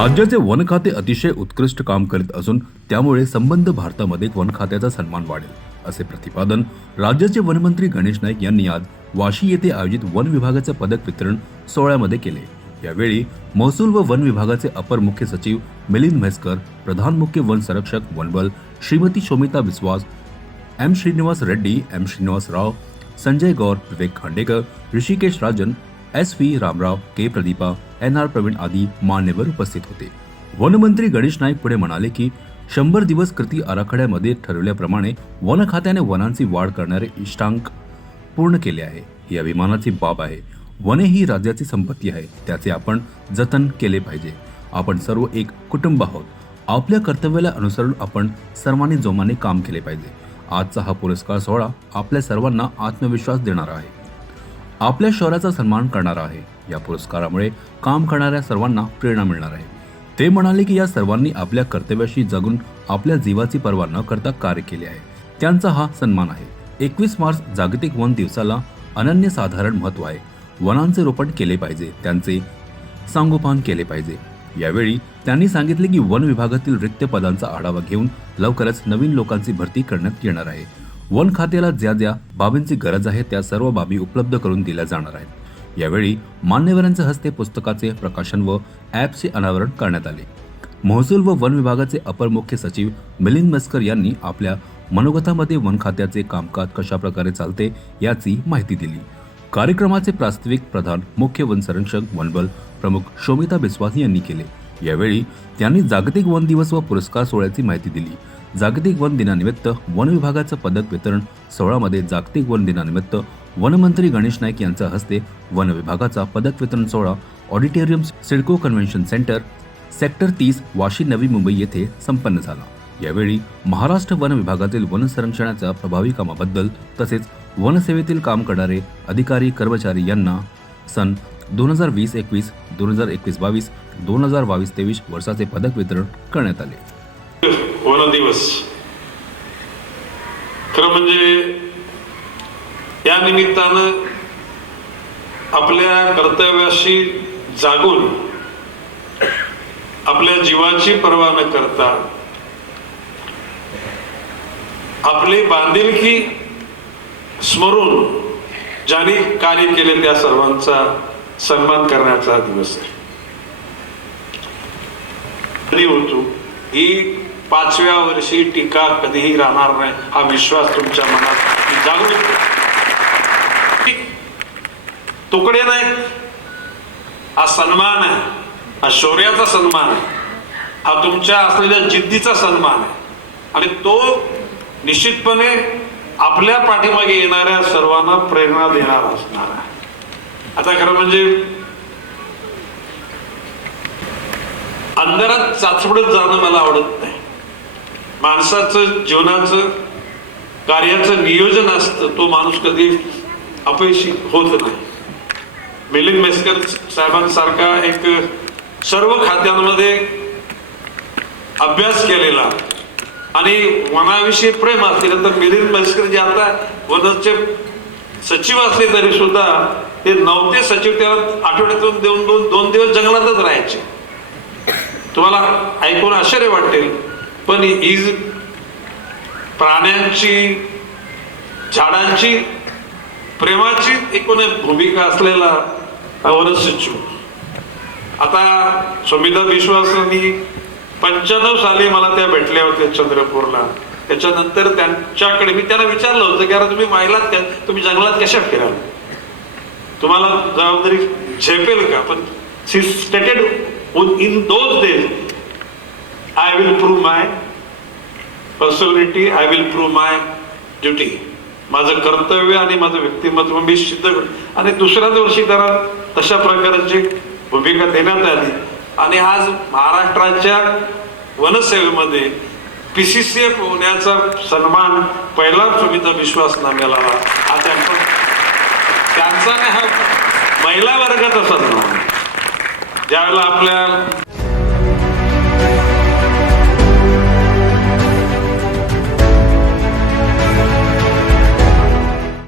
राज्याचे वन खाते अतिशय उत्कृष्ट काम करीत असून त्यामुळे संबंध भारतामध्ये वन खात्याचा सन्मान वाढेल असे प्रतिपादन राज्याचे वनमंत्री गणेश नाईक यांनी आज वाशी येथे आयोजित वन विभागाचे पदक वितरण सोहळ्यामध्ये केले. यावेळी महसूल व वन विभागाचे अपर मुख्य सचिव मिलिंद म्हैसकर प्रधान मुख्य वन संरक्षक वनबल Shrimati Shomita Vishwas M Srinivas Reddy M Srinivas Rao Sanjay Gaur Vivek Khandekar Rishikesh Rajan S V Ramrao K Pradeepa N R Praveen आदी मान्यवर उपस्थित होते. वनमंत्री गणेश नाईक पुढे म्हणाले की शंभर दिवस कृती आराखड्यामध्ये ठरवल्याप्रमाणे वन खात्याने वनांची वाढ करणारे इष्टांक पूर्ण केले आहे. ही अभिमानाची बाब आहे. वने ही राज्याची संपत्ती आहे. त्याचे आपण जतन केले पाहिजे. आपण सर्व एक कुटुंब आहोत. आपल्या कर्तव्याला अनुसरून आपण सर्वांनी जोमाने काम केले पाहिजे. आजचा हा पुरस्कार सोहळा आपल्या सर्वांना आत्मविश्वास देणारा आहे. आपल्या शहराचा सन्मान करणारा आहे. या पुरस्कारामुळे काम करणाऱ्या सर्वांना प्रेरणा मिळणार आहे. ते म्हणाले की या सर्वांनी आपल्या कर्तव्याशी जगून आपल्या जीवाची पर्वा न करता कार्य केले आहे. त्यांचा हा सन्मान आहे. एकवीस मार्च जागतिक वन दिवसाला अनन्यसाधारण महत्त्व आहे. वनांचे रोपण केले पाहिजे. त्यांचे सांगोपान केले पाहिजे. यावेळी त्यांनी सांगितले की वन विभागातील रिक्त पदांचा आढावा घेऊन लवकरच नवीन लोकांची भरती करण्यात येणार आहे. वन खात्याला ज्या ज्या बाबींची गरज आहे त्या सर्व बाबी उपलब्ध करून दिल्या जाणार आहेत. यावेळी मान्यवरांच्या हस्ते पुस्तकाचे प्रकाशन व ॲपचे अनावरण करण्यात आले. महसूल व वन विभागाचे अपर मुख्य सचिव मिलिंद मस्कर यांनी आपल्या मनोगतामध्ये वन खात्याचे कामकाज कशा प्रकारे चालते याची माहिती दिली. कार्यक्रमाचे प्रास्ताविक प्रधान मुख्य वन संरक्षक वनबल प्रमुख शोमिता बिस्वास यांनी केले. यावेळी त्यांनी जागतिक वन दिवस व पुरस्कार सोहळ्याची माहिती दिली. जागतिक वन दिनानिमित्त वन विभागाचं पदक वितरण सोहळामध्ये जागतिक वन दिनानिमित्त वनमंत्री गणेश नाईक यांच्या हस्ते वन विभागाचा पदक वितरण सोहळा auditorium CIDCO convention centre sector तीस वाशी नवी मुंबई येथे संपन्न झाला. यावेळी महाराष्ट्र वन विभागातील वन संरक्षणाच्या प्रभावी कामाबद्दल तसेच वनसेवेतील काम करणारे अधिकारी कर्मचारी यांना सन दोन हजार वीस एकवीस दोन हजार एकवीस बावीस दोन हजार बावीस तेवीस वर्षाचे पदक वितरण करण्यात आले. वन दिवस. खरं म्हणजे या निमित्तानं आपल्या कर्तव्याशी जागून आपल्या जीवाची पर्वा न करता आपली बांधिलकी स्मरून ज्यांनी कार्य केले त्या सर्वांचा सन्मान करण्याचा दिवस आहे. होतो ही पाचव्या वर्षी टीका कधीही राहणार नाही हा विश्वास तुमच्या मनात जागृत तुकडे नाहीत हा सन्मान आहे. हा शौर्याचा सन्मान आहे. हा तुमच्या असलेल्या जिद्दीचा सन्मान आहे. आणि तो निश्चितपणे आपल्या पाठीमागे येणाऱ्या सर्वांना प्रेरणा देणार असणार आहे. आता खरं म्हणजे अंधारात चाचपडत जाणं मला आवडत नाही. माणसाचं जीवनाचं कार्याचं नियोजन असतं तो माणूस कधी अपयशी होत नाही. मिलिंद मेस्कर साहेबांसारखा एक सर्व खात्यांमध्ये अभ्यास केलेला आणि वनाविषयी प्रेम असलेलं तर मिलिंद मेस्कर जे आता वनाचे सचिव असले तरी सुद्धा ते नवते सचिव त्याला आठवड्यातून देऊन दोन दोन दिवस जंगलातच राहायचे. तुम्हाला ऐकून आश्चर्य वाटेल. पण ही प्राण्यांची झाडांची प्रेमाची एकूण भूमिका असलेला वन आता सुमिता विश्वासांनी पंच्याण्णव साली मला त्या भेटल्या होत्या चंद्रपूरला. त्याच्यानंतर त्यांच्याकडे मी त्यांना विचारलं होतं की अरे तुम्ही महिलात त्या तुम्ही जंगलात कशा फिराल? तुम्हाला जबाबदारी झेपेल का? पण she stated in those days I will prove my personality I will prove my duty माझं कर्तव्य आणि माझं व्यक्तिमत्व मी सिद्ध आणि दुसऱ्याच वर्षी त्याला तशा प्रकारची भूमिका देण्यात आली. आणि आज महाराष्ट्राच्या वनसेवेमध्ये पी सी सी एफ होण्याचा सन्मान पहिला सुमिता विश्वास नाम्याला हा त्यांचा त्यांचा हा महिला वर्गाचा सन्मान. ज्यावेळेला आपल्या